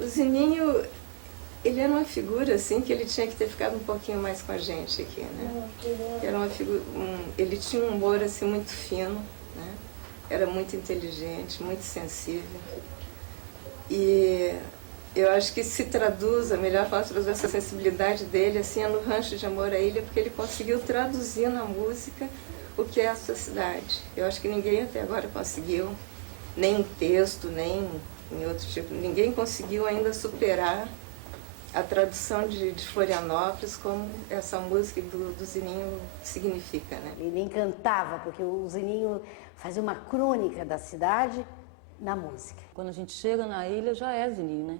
O Zininho, ele era uma figura assim que ele tinha que ter ficado um pouquinho mais com a gente aqui, né? Era uma figura, ele tinha um humor assim muito fino, né? Era muito inteligente, muito sensível. E eu acho que se traduz, a melhor forma de traduzir essa sensibilidade dele assim, é no Rancho de Amor à Ilha, porque ele conseguiu traduzir na música o que é a sua cidade. Eu acho que ninguém até agora conseguiu, nem em texto, nem em outro tipo, ninguém conseguiu ainda superar a tradução de Florianópolis como essa música do Zininho significa, né? Ele encantava, porque o Zininho fazia uma crônica da cidade na música. Quando a gente chega na ilha, já é Zininho, né?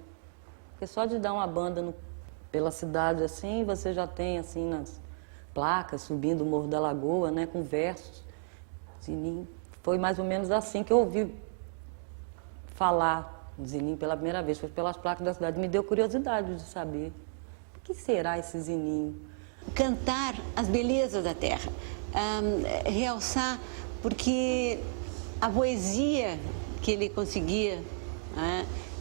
Porque só de dar uma banda pela cidade assim, você já tem assim nas placas, subindo o Morro da Lagoa, né, com versos. Zininho. Foi mais ou menos assim que eu ouvi falar Zininho pela primeira vez, foi pelas placas da cidade. Me deu curiosidade de saber o que será esse Zininho. Cantar as belezas da terra, realçar, porque a poesia que ele conseguia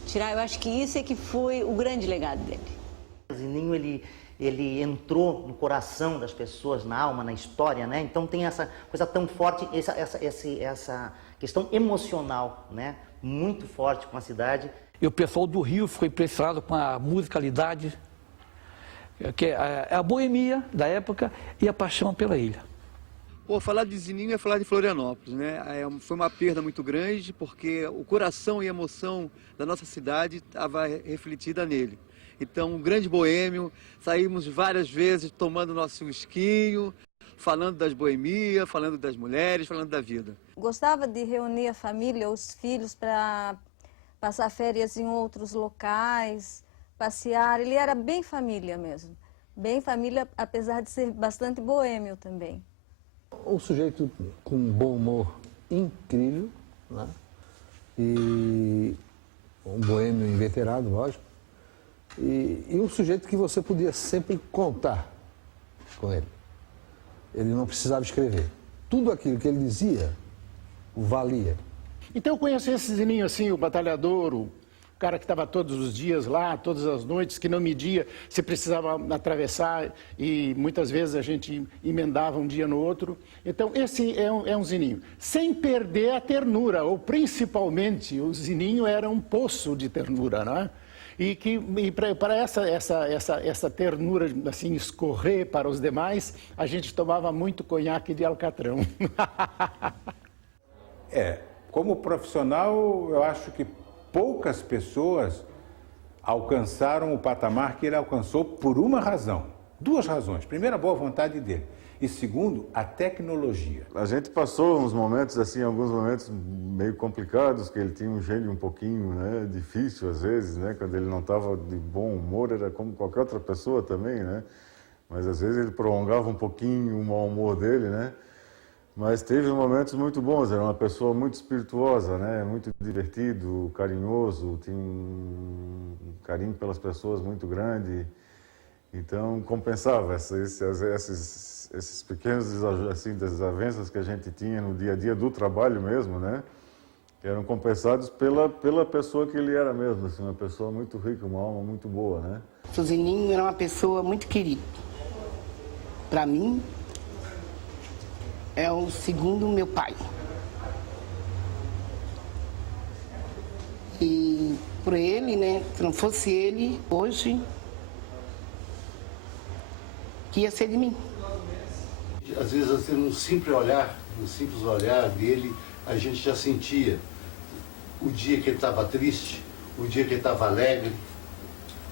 tirar, eu acho que isso é que foi o grande legado dele. O Zininho, ele entrou no coração das pessoas, na alma, na história, né? Então tem essa coisa tão forte, essa questão emocional, né? Muito forte com a cidade. E o pessoal do Rio ficou impressionado com a musicalidade, que é a boemia da época e a paixão pela ilha. Pô, falar de Zininho é falar de Florianópolis, né? Foi uma perda muito grande, porque o coração e a emoção da nossa cidade estava refletida nele. Então, um grande boêmio, saímos várias vezes tomando nosso whiskinho, falando das boemias, falando das mulheres, falando da vida. Gostava de reunir a família, os filhos, para passar férias em outros locais, passear. Ele era bem família mesmo. Bem família, apesar de ser bastante boêmio também. Um sujeito com um bom humor incrível, né? E um boêmio inveterado, lógico. E um sujeito que você podia sempre contar com ele. Ele não precisava escrever. Tudo aquilo que ele dizia valia. Então eu conheci esse Zininho assim, o batalhador, o cara que estava todos os dias lá, todas as noites, que não media se precisava atravessar e muitas vezes a gente emendava um dia no outro. Então esse é um Zininho. Sem perder a ternura, ou principalmente o Zininho era um poço de ternura, não é? E para essa ternura assim escorrer para os demais, a gente tomava muito conhaque de alcatrão. Como profissional, eu acho que poucas pessoas alcançaram o patamar que ele alcançou por uma razão. Duas razões. Primeiro, a boa vontade dele. E segundo, a tecnologia. A gente passou uns momentos, assim, alguns momentos meio complicados, que ele tinha um gênio um pouquinho, né, difícil às vezes, né, quando ele não estava de bom humor, era como qualquer outra pessoa também, né, mas às vezes ele prolongava um pouquinho o mau humor dele, né, mas teve momentos muito bons, era uma pessoa muito espirituosa, né, muito divertido, carinhoso, tinha um carinho pelas pessoas muito grande, então compensava esses pequenos assim, desavenças que a gente tinha no dia a dia do trabalho mesmo, né? Que eram compensados pela pessoa que ele era mesmo, assim, uma pessoa muito rica, uma alma muito boa, né? O Zininho era uma pessoa muito querida. Para mim, é o segundo meu pai. E por ele, né? Se não fosse ele, hoje, que ia ser de mim. Às vezes, assim, no simples olhar dele, a gente já sentia o dia que ele estava triste, o dia que ele estava alegre,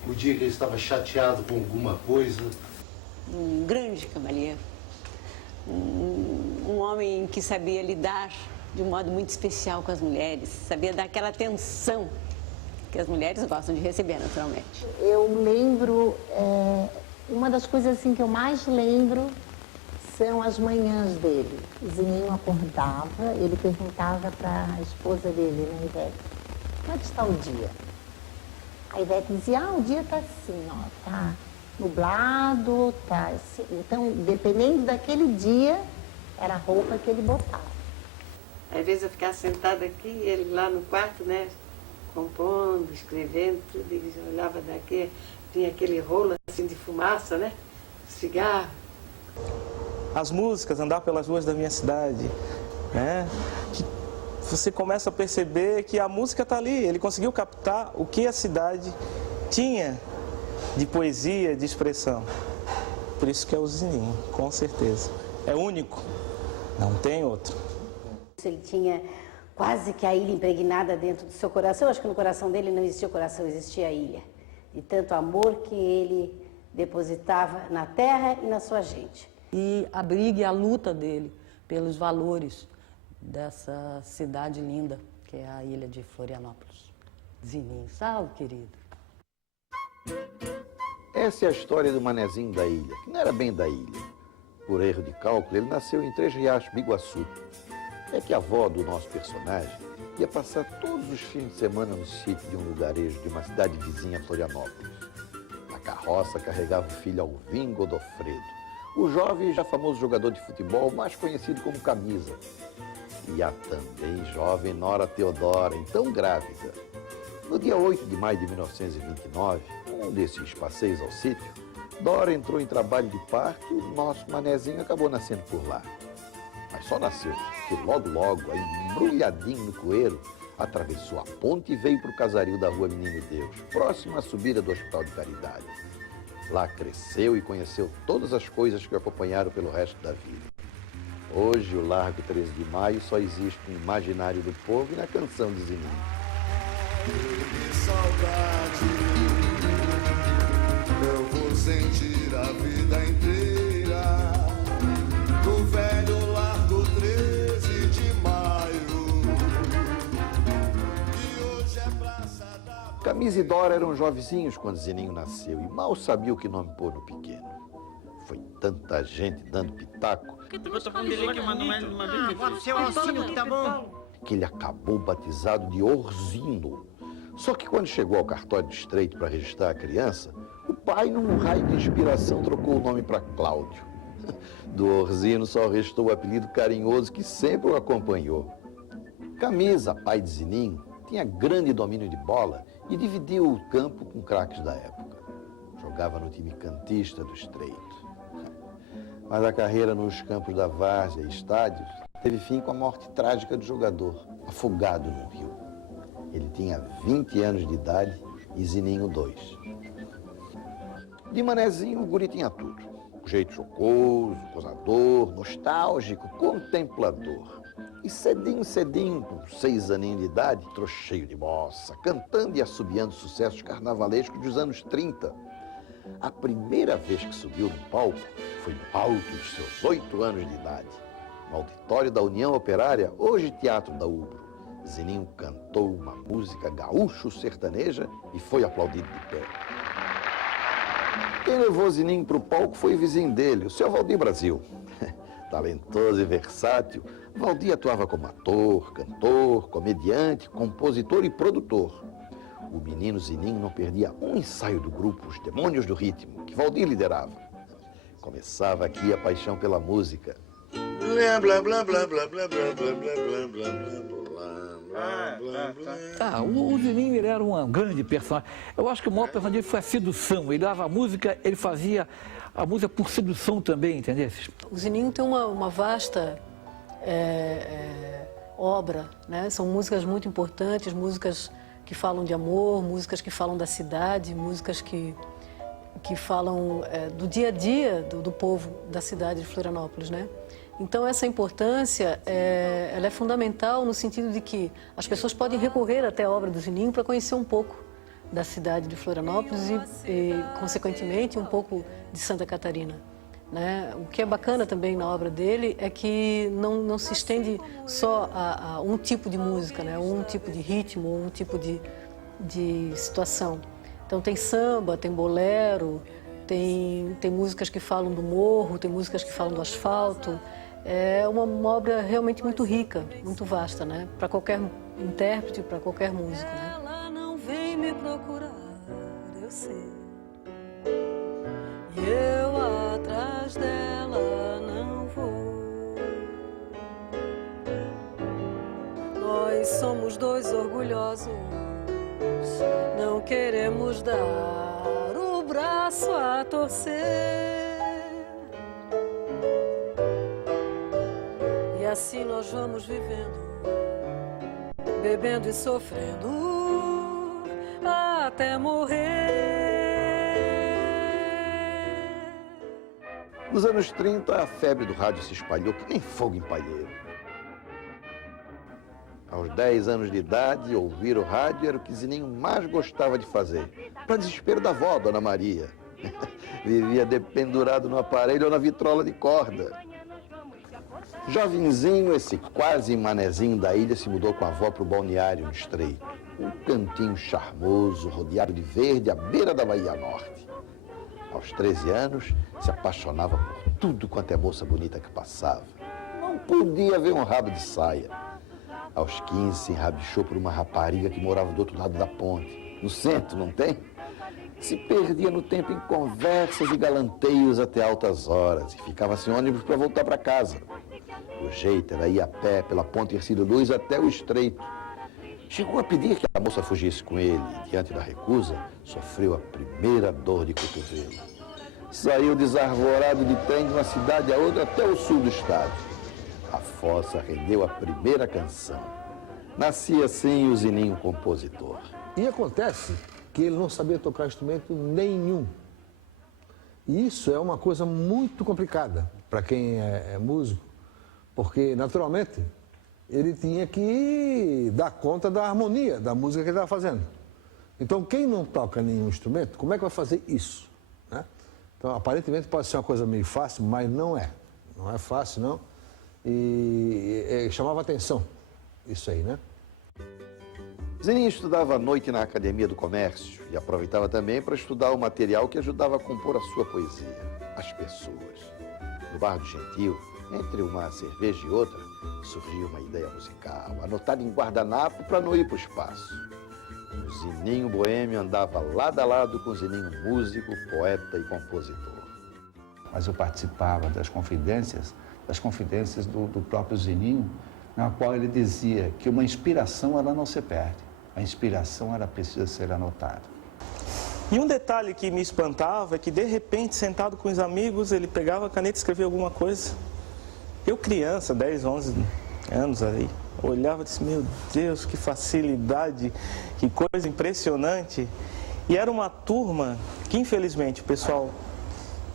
o dia que ele estava chateado com alguma coisa. Um grande cavalheiro, um homem que sabia lidar de um modo muito especial com as mulheres, sabia dar aquela atenção que as mulheres gostam de receber, naturalmente. Eu lembro, uma das coisas assim que eu mais lembro são as manhãs dele. O Zininho acordava, ele perguntava para a esposa dele, né, Ivete, como é que está o dia? A Ivete dizia, o dia está assim, ó, tá nublado, tá assim. Então, dependendo daquele dia, era a roupa que ele botava. Às vezes eu ficava sentada aqui, ele lá no quarto, né, compondo, escrevendo, tudo, ele olhava daqui, tinha aquele rolo assim de fumaça, né? Cigarro. As músicas, andar pelas ruas da minha cidade, né? Que você começa a perceber que a música está ali. Ele conseguiu captar o que a cidade tinha de poesia, de expressão. Por isso que é o Zininho, com certeza. É único, não tem outro. Ele tinha quase que a ilha impregnada dentro do seu coração. Acho que no coração dele não existia o coração, existia a ilha. De tanto amor que ele depositava na terra e na sua gente. E a briga e a luta dele pelos valores dessa cidade linda, que é a ilha de Florianópolis. Zininho, salve, querido. Essa é a história do manezinho da ilha, que não era bem da ilha. Por erro de cálculo, ele nasceu em Três Riachos, Biguaçu. É que a avó do nosso personagem ia passar todos os fins de semana no sítio de um lugarejo de uma cidade vizinha a Florianópolis. A carroça carregava o filho Alvim Godofredo, o jovem e já famoso jogador de futebol, mais conhecido como Camisa. E a também jovem Nora Teodora, então grávida. No dia 8 de maio de 1929, um desses passeios ao sítio, Dora entrou em trabalho de parto e o nosso manezinho acabou nascendo por lá. Mas só nasceu, porque logo, embrulhadinho no coeiro, atravessou a ponte e veio para o casario da Rua Menino Deus, próximo à subida do Hospital de Caridade. Lá cresceu e conheceu todas as coisas que o acompanharam pelo resto da vida. Hoje, o Largo 13 de Maio só existe no imaginário do povo e na canção de Zininho. Saudade, eu vou sentir a vida inteira no velho Largo 13 de Maio, que hoje é Praça da... Camisa e Dora eram jovenzinhos quando Zininho nasceu e mal sabia o que nome pôr no pequeno. Foi tanta gente dando pitaco que ele acabou batizado de Orzino. Só que quando chegou ao cartório do estreito para registrar a criança, o pai, num raio de inspiração, trocou o nome para Cláudio. Do Orzino só restou o apelido carinhoso que sempre o acompanhou. Camisa, pai de Zininho, tinha grande domínio de bola e dividiu o campo com craques da época. Jogava no time cantista do estreito. Mas a carreira nos campos da várzea e estádios teve fim com a morte trágica do jogador, afogado no rio. Ele tinha 20 anos de idade e Zininho 2. De manezinho, o guri tinha tudo. O jeito jocoso, gozador, nostálgico, contemplador. E cedinho, com 6 aninhos de idade, entrou cheio de bossa, cantando e assobiando sucessos carnavalescos dos anos 30. A primeira vez que subiu no palco foi no alto dos seus 8 anos de idade. No auditório da União Operária, hoje Teatro da Ubro. Zininho cantou uma música gaúcho-sertaneja e foi aplaudido de pé. Quem levou Zininho para o palco foi o vizinho dele, o seu Valdir Brasil. Talentoso e versátil, Valdir atuava como ator, cantor, comediante, compositor e produtor. O menino Zininho não perdia um ensaio do grupo Os Demônios do Ritmo, que Valdir liderava. Começava aqui a paixão pela música. Blá, blá, blá, blá, blá, blá, blá, blá, blá, blá, blá. O Zininho, ele era um grande personagem. Eu acho que o maior personagem dele foi a sedução. Ele dava a música, ele fazia a música por sedução também, entendeu? O Zininho tem uma vasta obra, né? São músicas muito importantes, músicas que falam de amor, músicas que falam da cidade, músicas que falam do dia a dia do povo da cidade de Florianópolis, né? Então, essa importância ela é fundamental no sentido de que as pessoas podem recorrer até a obra do Zininho para conhecer um pouco da cidade de Florianópolis e, consequentemente, um pouco de Santa Catarina, né? O que é bacana também na obra dele é que não se estende só a um tipo de música, né? Um tipo de ritmo, um tipo de situação. Então, tem samba, tem bolero, tem músicas que falam do morro, tem músicas que falam do asfalto. É uma obra realmente muito rica, muito vasta, né? Para qualquer intérprete, para qualquer músico, né? Ela não vem me procurar, eu sei. E eu atrás dela não vou. Nós somos dois orgulhosos não queremos dar o braço a torcer. E assim nós vamos vivendo, bebendo e sofrendo até morrer. Nos anos 30, a febre do rádio se espalhou que nem fogo em palheiro. Aos 10 anos de idade, ouvir o rádio era o que Zininho mais gostava de fazer, para desespero da avó, Dona Maria. Vivia dependurado no aparelho ou na vitrola de corda. Jovenzinho, esse quase manezinho da ilha se mudou com a avó para o balneário no Estreito. Um cantinho charmoso, rodeado de verde, à beira da Bahia Norte. Aos 13 anos, se apaixonava por tudo quanto é moça bonita que passava. Não podia ver um rabo de saia. Aos 15, se enrabichou por uma rapariga que morava do outro lado da ponte. No centro, não tem? Se perdia no tempo em conversas e galanteios até altas horas e ficava sem ônibus para voltar para casa. O jeito era ir a pé pela ponte Ercílio Luz até o Estreito. Chegou a pedir que a moça fugisse com ele e, diante da recusa, sofreu a primeira dor de cotovelo. Saiu desarvorado de trem de uma cidade a outra até o sul do estado. A fossa rendeu a primeira canção. Nascia assim o Zininho compositor. E acontece que ele não sabia tocar instrumento nenhum. E isso é uma coisa muito complicada para quem é músico, porque, naturalmente, ele tinha que dar conta da harmonia da música que ele estava fazendo. Então, quem não toca nenhum instrumento, como é que vai fazer isso? Né? Então, aparentemente pode ser uma coisa meio fácil, mas não é. Não é fácil, não. E chamava atenção isso aí, né? Zininho estudava à noite na Academia do Comércio e aproveitava também para estudar o material que ajudava a compor a sua poesia, as pessoas. No Bar do Gentil, entre uma cerveja e outra, surgiu uma ideia musical, anotada em guardanapo para não ir para o espaço. O Zininho boêmio andava lado a lado com o Zininho músico, poeta e compositor. Mas eu participava das confidências do próprio Zininho, na qual ele dizia que uma inspiração ela não se perde, a inspiração ela precisa ser anotada. E um detalhe que me espantava é que, de repente, sentado com os amigos, ele pegava a caneta e escrevia alguma coisa. Eu, criança, 10, 11 anos aí, olhava e disse, meu Deus, que facilidade, que coisa impressionante. E era uma turma que, infelizmente, o pessoal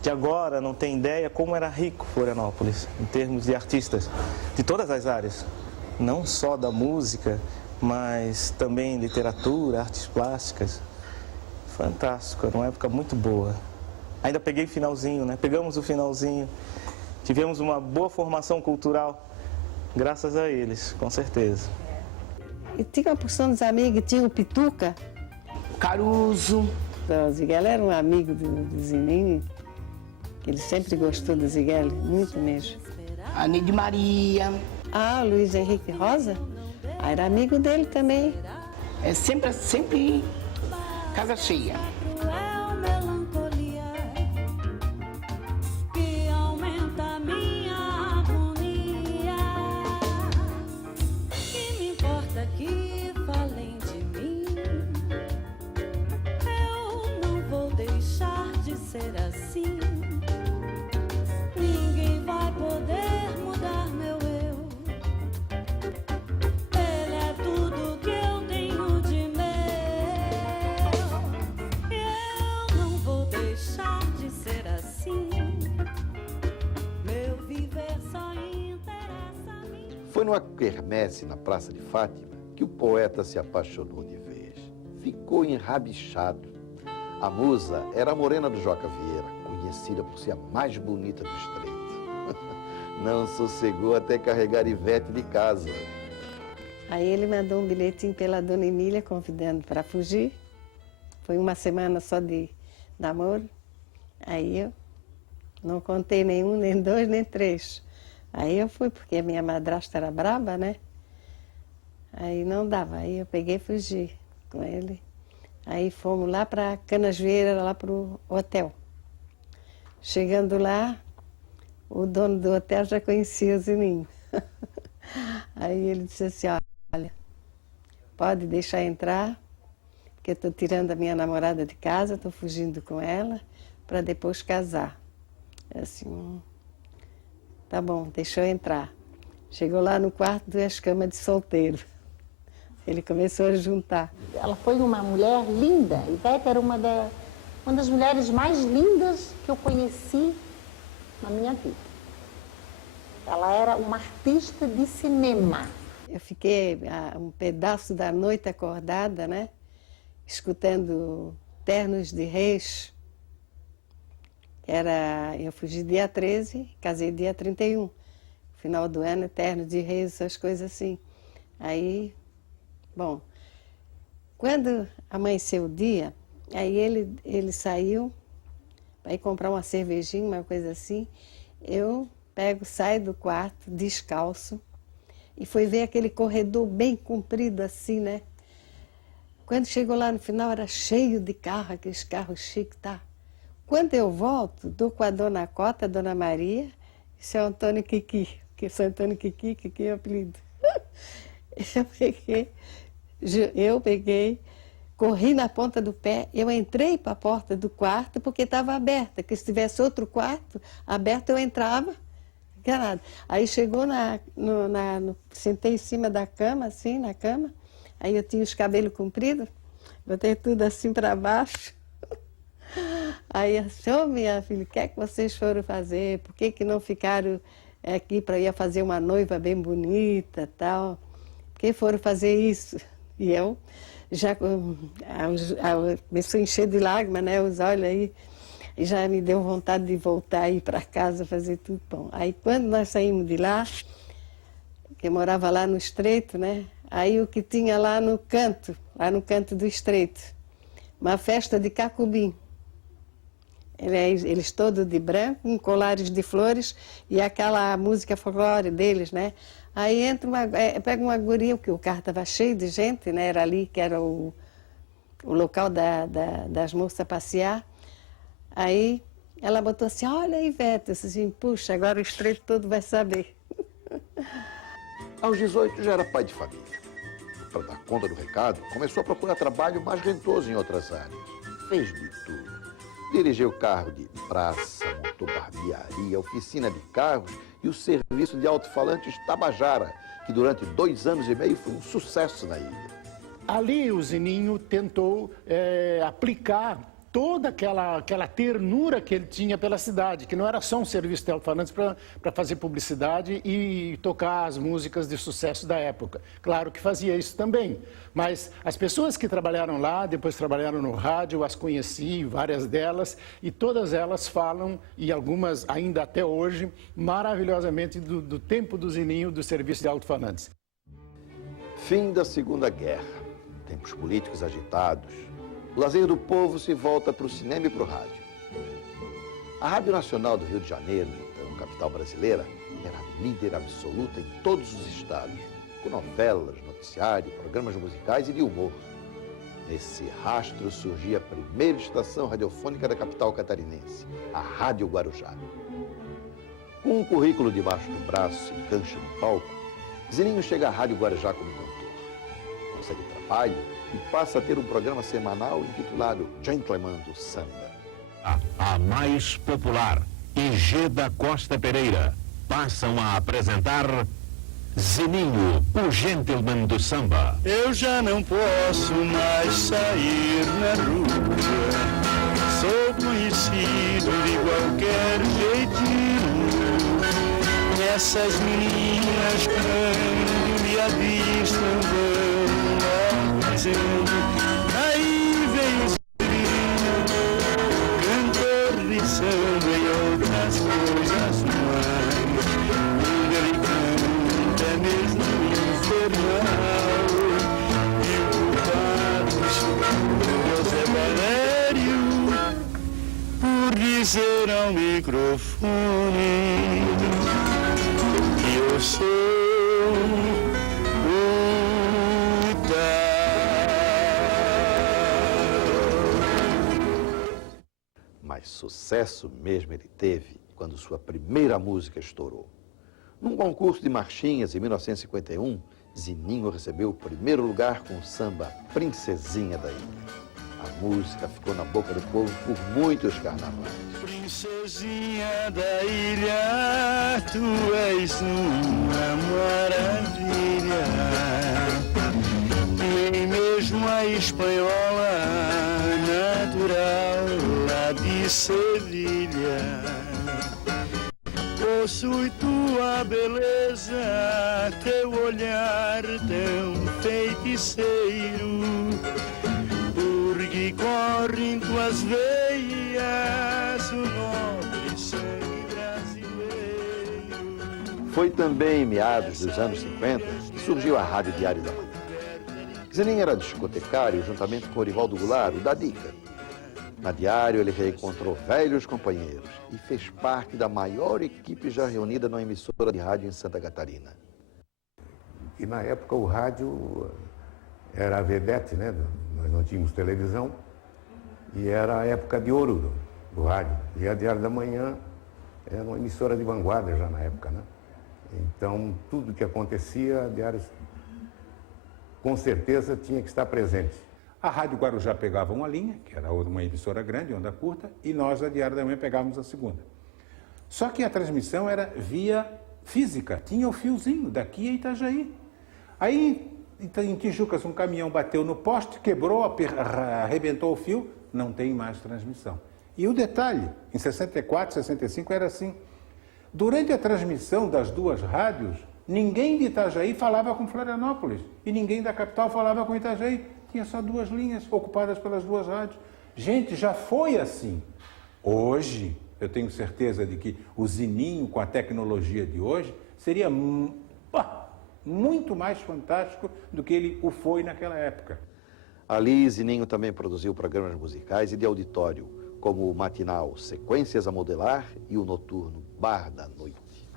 de agora não tem ideia como era rico Florianópolis, em termos de artistas, de todas as áreas. Não só da música, mas também literatura, artes plásticas. Fantástico, era uma época muito boa. Ainda peguei finalzinho, né? Pegamos o finalzinho. Tivemos uma boa formação cultural, graças a eles, com certeza. E tinha uma porção dos amigos, tinha o Pituca, Caruso. Então, o Ziguel era um amigo do Zininho, que ele sempre gostou do Ziguel, muito mesmo. A Neide Maria. Ah, o Luiz Henrique Rosa? Ah, era amigo dele também. É sempre casa cheia. Ser assim, ninguém vai poder mudar meu eu. Ele é tudo que eu tenho de meu. Eu não vou deixar de ser assim. Meu viver só interessa a mim. Foi numa quermesse na Praça de Fátima que o poeta se apaixonou de vez. Ficou enrabichado. A musa era a morena do Joca Vieira, conhecida por ser a mais bonita do Estreito. Não sossegou até carregar Ivete de casa. Aí ele mandou um bilhetinho pela dona Emília, convidando para fugir. Foi uma semana só de namoro. Aí eu não contei nenhum, nem dois, nem três. Aí eu fui, porque a minha madrasta era braba, né? Aí não dava, aí eu peguei e fugi com ele. Aí fomos lá para Canasvieira, lá para o hotel. Chegando lá, o dono do hotel já conhecia o Zininho. Aí ele disse assim, olha, pode deixar entrar, porque estou tirando a minha namorada de casa, estou fugindo com ela, para depois casar. Assim, tá bom, deixa eu entrar. Chegou lá no quarto, 2 camas de solteiro. Ele começou a juntar. Ela foi uma mulher linda. Ivete era uma das mulheres mais lindas que eu conheci na minha vida. Ela era uma artista de cinema. Eu fiquei um pedaço da noite acordada, né? Escutando Ternos de Reis. Eu fugi dia 13, casei dia 31. Final do ano, Ternos de Reis, essas coisas assim. Aí, bom, quando amanheceu o dia, aí ele saiu para ir comprar uma cervejinha, uma coisa assim. Eu saio do quarto, descalço, e fui ver aquele corredor bem comprido assim, né? Quando chegou lá no final, era cheio de carro, aqueles carros chiques, tá? Quando eu volto, dou com a dona Cota, a dona Maria, e seu Antônio Kiki, que seu Antônio Kiki é o apelido. Eu peguei, corri na ponta do pé, eu entrei para a porta do quarto porque estava aberta, que se tivesse outro quarto aberto eu entrava, enganado. Aí chegou sentei em cima da cama, assim, na cama, aí eu tinha os cabelos compridos, botei tudo assim para baixo. Aí eu minha filha, o que é que vocês foram fazer? Por que não ficaram aqui para ir fazer uma noiva bem bonita, tal? Por que foram fazer isso? E eu já comecei a encher de lágrimas, né, os olhos aí, e já me deu vontade de voltar e ir para casa, fazer tudo bom. Aí quando nós saímos de lá, que eu morava lá no Estreito, né, aí o que tinha lá no canto do Estreito, uma festa de cacubim. Eles todos de branco, com colares de flores e aquela música folclore deles, né? Aí pega uma guria, porque o carro estava cheio de gente, né? Era ali que era o local das moças passear. Aí ela botou assim, olha aí, Ivete, eu disse assim, puxa, agora o Estreito todo vai saber. Aos 18 já era pai de família. Para dar conta do recado, começou a procurar trabalho mais rentoso em outras áreas. Fez de tudo. Dirigiu carro de praça, montou barbearia, oficina de carros e o serviço de alto-falantes Tabajara, que durante 2 anos e meio foi um sucesso na ilha. Ali o Zininho tentou aplicar toda aquela ternura que ele tinha pela cidade, que não era só um serviço de alto-falantes para fazer publicidade e tocar as músicas de sucesso da época. Claro que fazia isso também, mas as pessoas que trabalharam lá, depois trabalharam no rádio, eu as conheci, várias delas, e todas elas falam, e algumas ainda até hoje, maravilhosamente do tempo do Zininho, do serviço de alto-falantes. Fim da Segunda Guerra, tempos políticos agitados. O lazer do povo se volta para o cinema e para o rádio. A Rádio Nacional do Rio de Janeiro, então capital brasileira, era líder absoluta em todos os estados, com novelas, noticiário, programas musicais e de humor. Nesse rastro surgia a primeira estação radiofônica da capital catarinense, a Rádio Guarujá. Com um currículo debaixo do braço e cancha no palco, Zininho chega à Rádio Guarujá como cantor. Consegue trabalho e passa a ter um programa semanal intitulado Gentleman do Samba. A mais popular e G da Costa Pereira passam a apresentar Zininho, o Gentleman do Samba. Eu já não posso mais sair na rua, sou conhecido de qualquer jeitinho. Essas meninas quando me avistam vão dizendo, aí vem o cantor de samba e outras coisas mais. Quando ele canta é mesmo infernal, e o culpado José Valério por dizer ao microfone que eu sou o tal. Mas sucesso mesmo ele teve quando sua primeira música estourou. Num concurso de marchinhas em 1951, Zininho recebeu o primeiro lugar com o samba Princesinha da Ilha. A música ficou na boca do povo por muitos carnavais. Princesinha da ilha, tu és uma maravilha. Nem mesmo a espanhola natural lá de Sevilha possui tua beleza, teu olhar tão feiticeiro. Porque corre em tuas veias o nobre sangue brasileiro. Foi também em meados dos anos 50 que surgiu a Rádio Diário da Manhã. Zininho era discotecário juntamente com Orivaldo Goulart, o da Dica. Na Diário ele reencontrou velhos companheiros e fez parte da maior equipe já reunida numa emissora de rádio em Santa Catarina. E na época o rádio era a vedete, né? Nós não tínhamos televisão e era a época de ouro do rádio. E a Diário da Manhã era uma emissora de vanguarda já na época, né? Então, tudo que acontecia, a Diário com certeza tinha que estar presente. A Rádio Guarujá pegava uma linha, que era uma emissora grande, onda curta, e nós, a Diário da Manhã, pegávamos a segunda. Só que a transmissão era via física, tinha o fiozinho daqui a Itajaí. Aí, em Tijucas, um caminhão bateu no poste, quebrou, arrebentou o fio, não tem mais transmissão. E o detalhe, em 64, 65 era assim. Durante a transmissão das duas rádios, ninguém de Itajaí falava com Florianópolis e ninguém da capital falava com Itajaí. Tinha só duas linhas ocupadas pelas duas rádios. Gente, já foi assim. Hoje, eu tenho certeza de que o Zininho, com a tecnologia de hoje, seria muito mais fantástico do que ele o foi naquela época. Ali, Zininho também produziu programas musicais e de auditório, como o matinal Sequências a Modelar e o noturno Bar da Noite.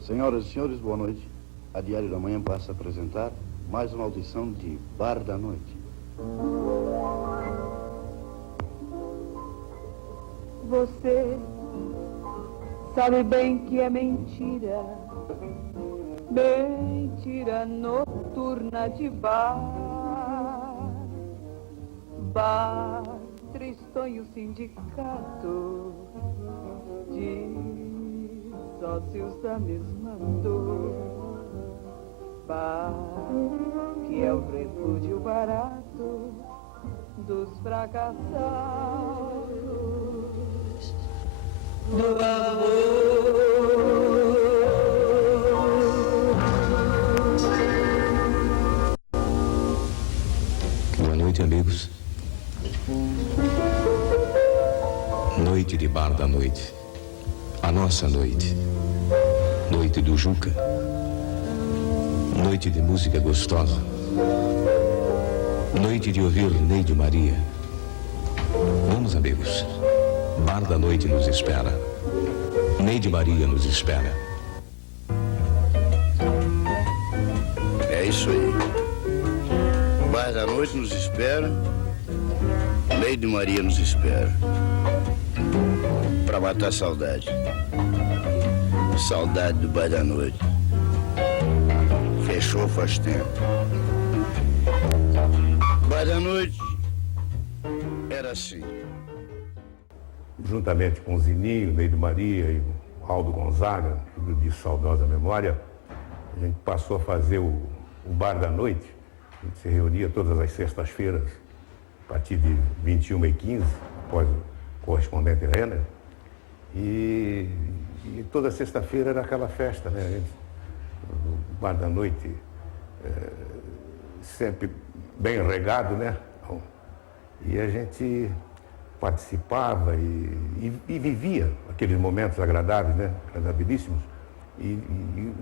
Senhoras e senhores, boa noite. A Diário da Manhã passa a apresentar mais uma audição de Bar da Noite. Você sabe bem que é mentira, mentira noturna de bar, bar tristonho sindicato de sócios da mesma dor, bar que é o refúgio barato dos fracassados do Boa noite, amigos. Noite de Bar da Noite. A nossa noite. Noite do Juca. Noite de música gostosa. Noite de ouvir Neide Maria. Vamos, amigos. Bar da Noite nos espera. Neide Maria nos espera. É isso aí. Bar da Noite nos espera. Neide Maria nos espera. Pra matar a saudade. Saudade do Bar da Noite. Fechou faz tempo. Bar da Noite era assim. Juntamente com o Zininho, Neide Maria e o Aldo Gonzaga, tudo de saudosa memória, a gente passou a fazer o Bar da Noite. A gente se reunia todas as sextas-feiras, a partir de 21h15, após o correspondente Renner. E toda sexta-feira era aquela festa, né? O Bar da Noite sempre bem regado, né? E a gente participava e vivia aqueles momentos agradáveis, né? Agradabilíssimos. E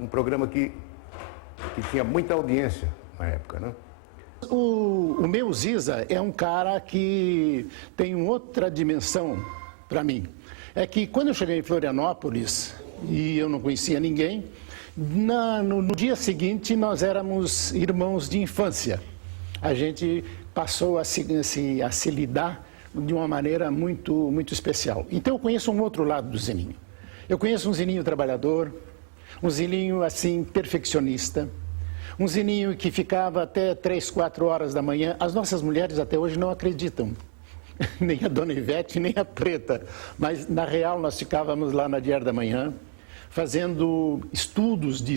um programa que tinha muita audiência na época, né? O meu Ziza é um cara que tem outra dimensão para mim. É que quando eu cheguei em Florianópolis e eu não conhecia ninguém, no dia seguinte nós éramos irmãos de infância. A gente passou a se lidar de uma maneira muito especial. Então eu conheço um outro lado do Zininho. Eu conheço um Zininho trabalhador, um Zininho assim perfeccionista, Um zininho que ficava até 3, 4 horas da manhã. As nossas mulheres até hoje não acreditam. Nem a Dona Ivete, nem a Preta. Mas, na real, nós ficávamos lá na Diário da Manhã, fazendo estudos de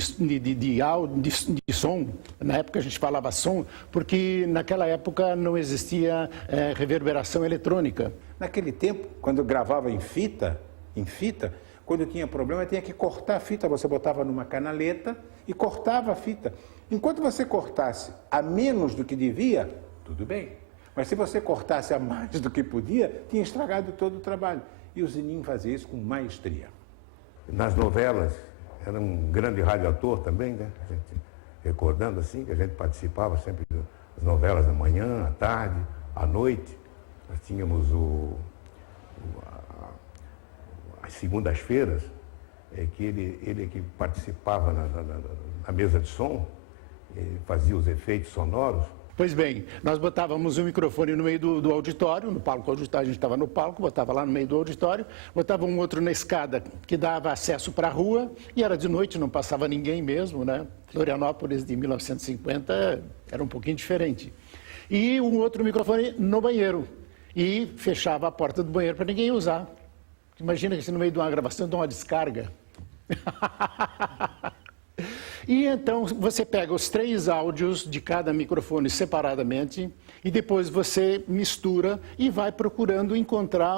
som. Na época a gente falava som, porque naquela época não existia reverberação eletrônica. Naquele tempo, quando eu gravava em fita, quando tinha problema, tinha que cortar a fita. Você botava numa canaleta e cortava a fita. Enquanto você cortasse a menos do que devia, tudo bem. Mas se você cortasse a mais do que podia, tinha estragado todo o trabalho. E o Zininho fazia isso com maestria. Nas novelas, era um grande radioator também, né? A gente, recordando assim, que a gente participava sempre das novelas da manhã, à tarde, à noite. Nós tínhamos as segundas-feiras, que ele que participava na mesa de som, fazia os efeitos sonoros. Pois bem, nós botávamos um microfone no meio do auditório, no palco auditório, a gente estava no palco, botava lá no meio do auditório, botava um outro na escada que dava acesso para a rua, e era de noite, não passava ninguém mesmo, né? Florianópolis de 1950 era um pouquinho diferente. E um outro microfone no banheiro, e fechava a porta do banheiro para ninguém usar. Imagina que se no meio de uma gravação dá uma descarga. E então você pega os 3 áudios de cada microfone separadamente e depois você mistura e vai procurando encontrar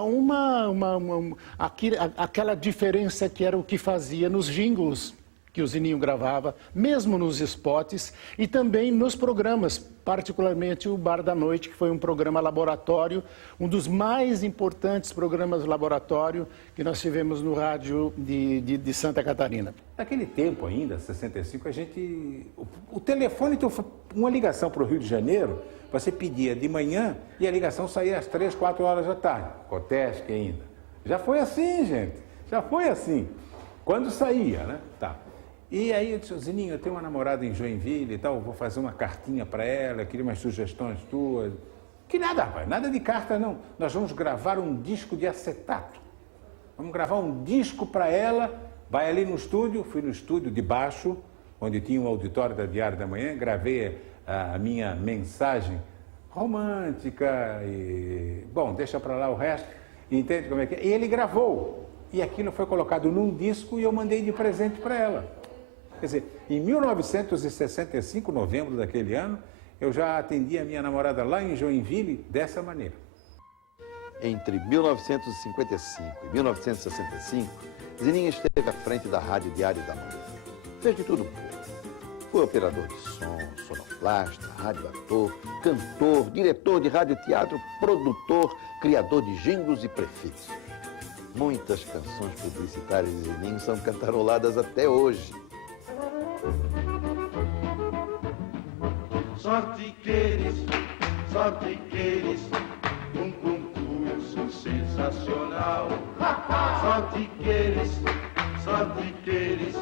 aquela diferença que era o que fazia nos jingles que o Zininho gravava, mesmo nos spots e também nos programas, particularmente o Bar da Noite, que foi um programa laboratório, um dos mais importantes programas laboratório que nós tivemos no rádio de Santa Catarina. Naquele tempo ainda, 65, o telefone, uma ligação para o Rio de Janeiro, você pedia de manhã e a ligação saía às 3, 4 horas da tarde, Cotesc ainda. Já foi assim, gente, já foi assim. Quando saía, né? Tá. E aí eu disse, Zininho, eu tenho uma namorada em Joinville e tal, vou fazer uma cartinha para ela, queria umas sugestões tuas. Que nada, rapaz, nada de carta não. Nós vamos gravar um disco de acetato. Vamos gravar um disco para ela, vai ali no estúdio, fui no estúdio de baixo, onde tinha um auditório da Diário da Manhã, gravei a minha mensagem romântica e... Bom, deixa para lá o resto, entende como é que é? E ele gravou, e aquilo foi colocado num disco e eu mandei de presente para ela. Quer dizer, em 1965, novembro daquele ano, eu já atendi a minha namorada lá em Joinville dessa maneira. Entre 1955 e 1965, Zininho esteve à frente da Rádio Diário da Manhã. Fez de tudo um pouco. Foi operador de som, sonoplasta, radioator, cantor, diretor de radioteatro, produtor, criador de jingles e prefixos. Muitas canções publicitárias de Zininho são cantaroladas até hoje. Sorte queres, um concurso sensacional. Sorte queres,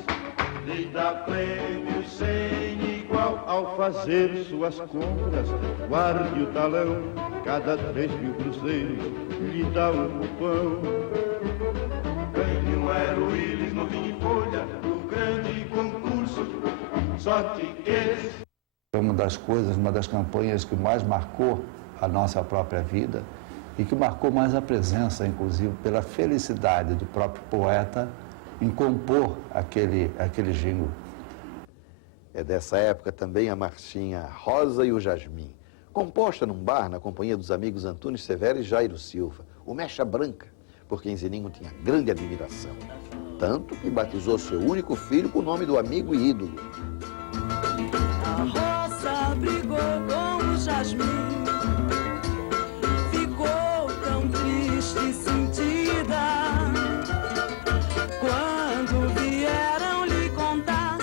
lhe dá prêmios sem igual. Ao fazer suas compras, guarde o talão, cada 3.000 cruzeiros lhe dá um cupão. Ganhe um Aero-Willis novinho em folha, o grande concurso. Sorte queres. Uma das coisas, uma das campanhas que mais marcou a nossa própria vida e que marcou mais a presença, inclusive, pela felicidade do próprio poeta em compor aquele jingle. É dessa época também a marchinha Rosa e o Jasmim, composta num bar na companhia dos amigos Antônio Severo e Jairo Silva, o Mecha Branca, por quem Zininho tinha grande admiração. Tanto que batizou seu único filho com o nome do amigo e ídolo. A rosa brigou com o jasmim, ficou tão triste e sentida, quando vieram lhe contar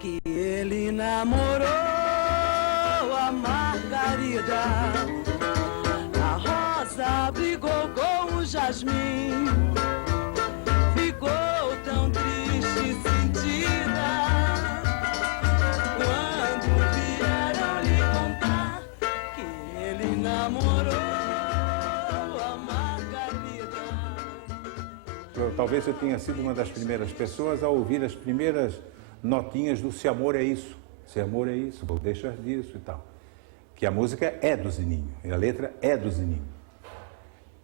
que ele namorou a Margarida. A rosa brigou com o jasmim, ficou tão triste e sentida, namorou a Margarida. Talvez eu tenha sido uma das primeiras pessoas a ouvir as primeiras notinhas do Se Amor é Isso. Se amor é isso, vou deixar disso e tal. Que a música é do Zininho, e a letra é do Zininho.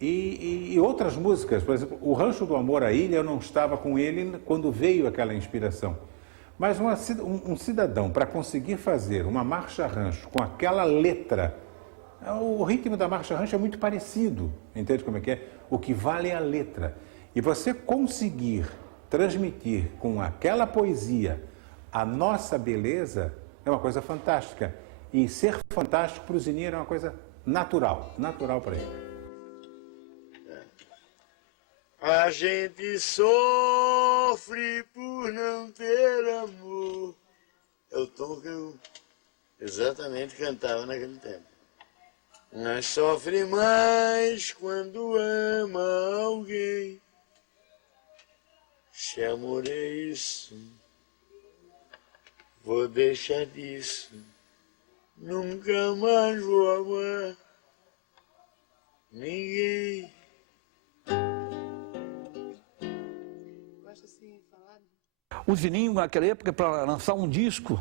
E outras músicas, por exemplo, o Rancho do Amor à Ilha, eu não estava com ele quando veio aquela inspiração. Mas um cidadão, para conseguir fazer uma marcha rancho com aquela letra, o ritmo da marcha rancho é muito parecido, entende como é que é? O que vale é a letra. E você conseguir transmitir com aquela poesia a nossa beleza é uma coisa fantástica. E ser fantástico para o Zininho era uma coisa natural para ele. A gente sofre por não ter amor. É o tom que eu exatamente cantava naquele tempo. Mas sofre mais quando ama alguém. Se amor é isso, vou deixar disso. Nunca mais vou amar ninguém. O Zininho, naquela época, para lançar um disco,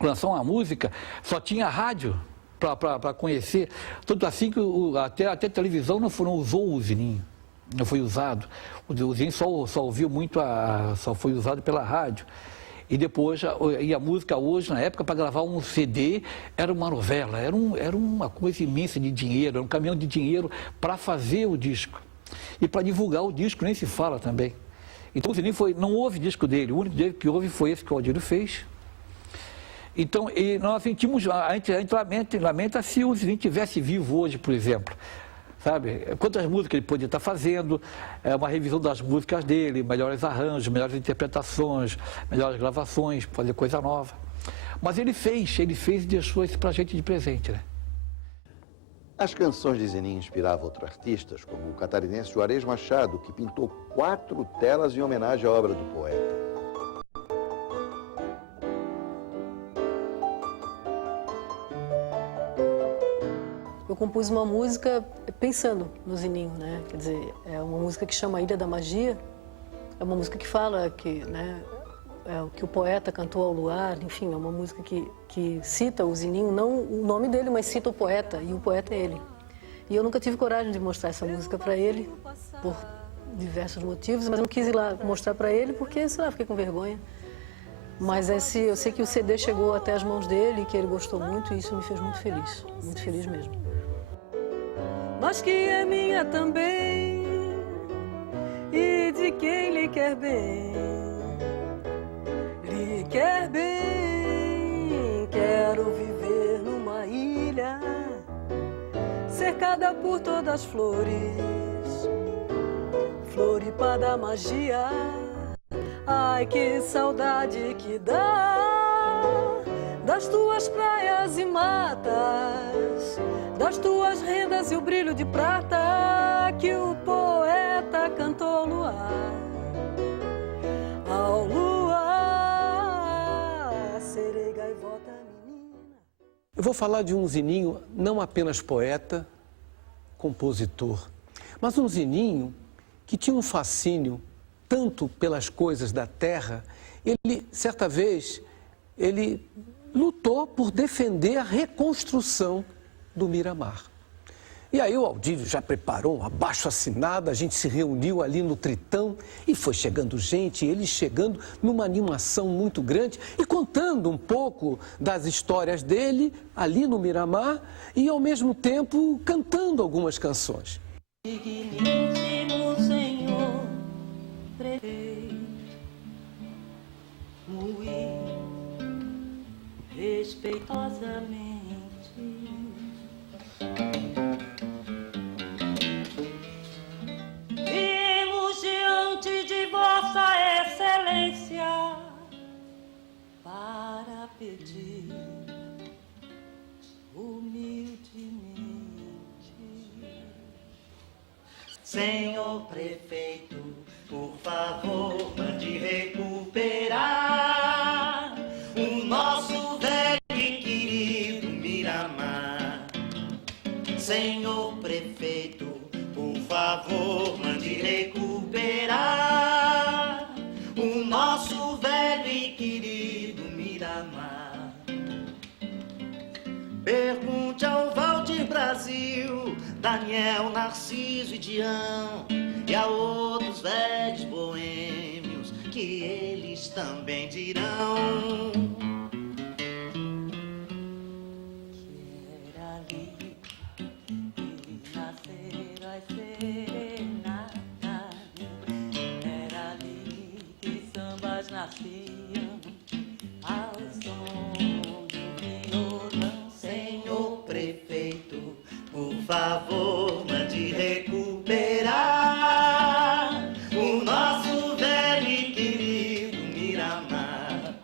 lançar uma música, só tinha rádio para conhecer. Tanto assim que até a televisão não usou o Zininho, não foi usado. O Zininho só ouviu muito, só foi usado pela rádio. E depois, a música hoje, na época, para gravar um CD, era uma novela, era uma coisa imensa de dinheiro, era um caminhão de dinheiro para fazer o disco. E para divulgar o disco, nem se fala também. Então o Zininho não houve disco dele, o único dele que houve foi esse que o Aldir fez. Então, e nós sentimos, a gente lamenta se o Zininho estivesse vivo hoje, por exemplo. Sabe? Quantas músicas ele podia estar fazendo, uma revisão das músicas dele, melhores arranjos, melhores interpretações, melhores gravações, fazer coisa nova. Mas ele fez e deixou isso pra gente de presente, né? As canções de Zininho inspiravam outros artistas, como o catarinense Juarez Machado, que pintou 4 telas em homenagem à obra do poeta. Eu compus uma música pensando no Zininho, né? Quer dizer, é uma música que chama Ilha da Magia, é uma música que fala que, né, é o que o poeta cantou ao luar, enfim, é uma música que cita o Zininho, não o nome dele, mas cita o poeta, e o poeta é ele. E eu nunca tive coragem de mostrar essa música para ele, por diversos motivos, mas não quis ir lá mostrar para ele porque, sei lá, fiquei com vergonha. Mas eu sei que o CD chegou até as mãos dele, que ele gostou muito, e isso me fez muito feliz mesmo. Mas que é minha também, e de quem lhe quer bem. Lhe quer bem, quero viver numa ilha, cercada por todas as flores, Floripa da magia. Ai, que saudade que dá das tuas praias e matas, das tuas rendas e o brilho de prata que o poeta cantou ao luar. Ao luar, serei gaivota menina. Eu vou falar de um Zininho não apenas poeta, compositor, mas um Zininho que tinha um fascínio tanto pelas coisas da terra. Ele, certa vez, ele lutou por defender a reconstrução do Miramar. E aí o Aldírio já preparou um abaixo-assinado, a gente se reuniu ali no Tritão e foi chegando gente, ele chegando numa animação muito grande e contando um pouco das histórias dele ali no Miramar e, ao mesmo tempo, cantando algumas canções. Digníssimo Senhor prefeito, muito respeitosamente, viemos diante de Vossa Excelência para pedir humildemente. Senhor prefeito, por favor, mande recuperar o nosso velho e querido Miramar. Senhor prefeito, por favor, mande recuperar o nosso velho e querido Miramar. Monte ao Valdir Brasil, Daniel, Narciso e Dião, e a outros velhos boêmios que eles também dirão. Por favor, mande recuperar o nosso velho e querido Miramar.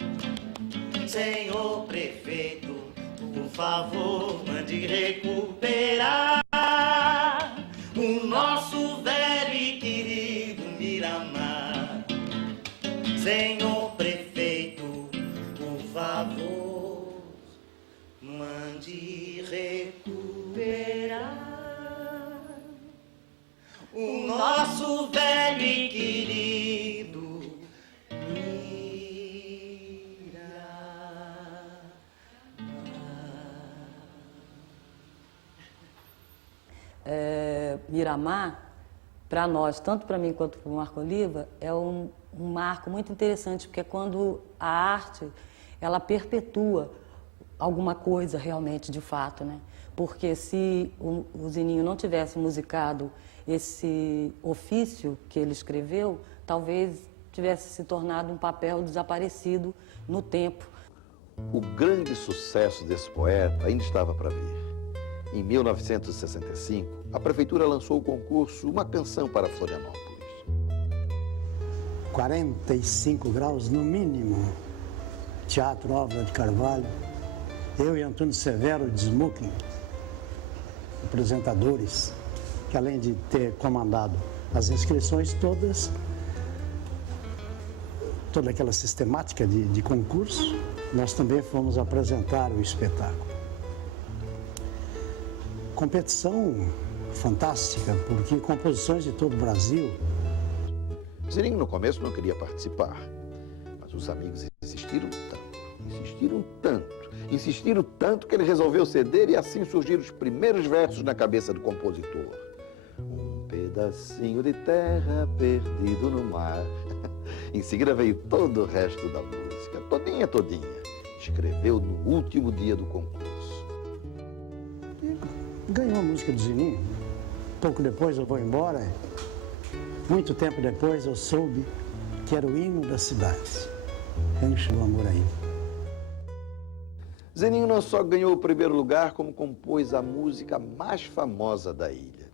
Senhor prefeito, por favor, mande recuperar o nosso velho e querido Miramar. Senhor prefeito, por favor, mande recuperar o nosso velho e querido Miramar, para nós, tanto para mim quanto para o Marco Oliva, é um marco muito interessante, porque é quando a arte, ela perpetua alguma coisa realmente, de fato, né? Porque se o Zininho não tivesse musicado esse ofício que ele escreveu, talvez tivesse se tornado um papel desaparecido no tempo. O grande sucesso desse poeta ainda estava para vir. Em 1965, a prefeitura lançou o concurso Uma Canção para Florianópolis. 45 graus no mínimo. Teatro Álvaro de Carvalho. Eu e Antônio Severo de Smoking, apresentadores, que além de ter comandado as inscrições todas, toda aquela sistemática de concurso, nós também fomos apresentar o espetáculo. Competição fantástica, porque composições de todo o Brasil. Zininho no começo não queria participar, mas os amigos insistiram tanto que ele resolveu ceder e assim surgiram os primeiros versos na cabeça do compositor. Um pedacinho de terra perdido no mar. Em seguida veio todo o resto da música, todinha. Escreveu no último dia do concurso. Ganhou a música do Zininho. Pouco depois eu vou embora. Muito tempo depois eu soube que era o hino da cidade. Quem chegou amor aí. Zininho não só ganhou o primeiro lugar, como compôs a música mais famosa da ilha.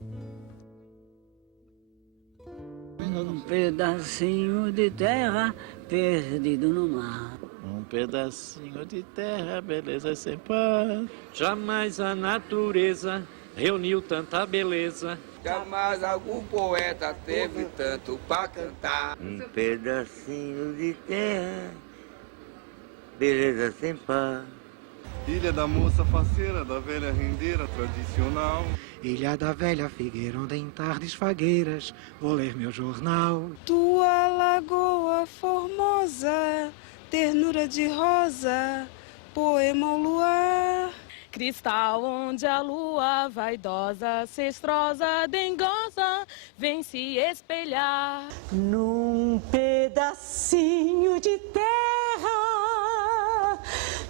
Um pedacinho de terra perdido no mar. Um pedacinho de terra, beleza sem par. Jamais a natureza reuniu tanta beleza. Jamais algum poeta teve tanto pra cantar. Um pedacinho de terra, beleza sem par. Ilha da moça faceira, da velha rendeira tradicional. Ilha da velha figueira, onde em tardes fagueiras vou ler meu jornal. Tua lagoa formosa, ternura de rosa, poema ao luar. Cristal onde a lua vaidosa, cestrosa, dengosa, vem se espelhar. Num pedacinho de terra,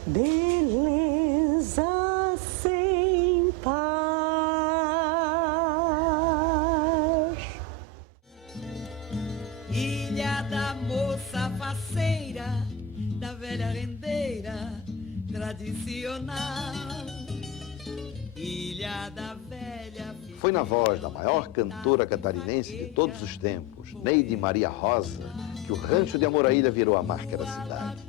beleza sem par. Ilha da moça faceira, da velha rendeira tradicional. Ilha da velha... Foi na voz da maior cantora catarinense de todos os tempos, Neide Maria Rosa, que o Rancho de Amor à Ilha virou a marca da cidade.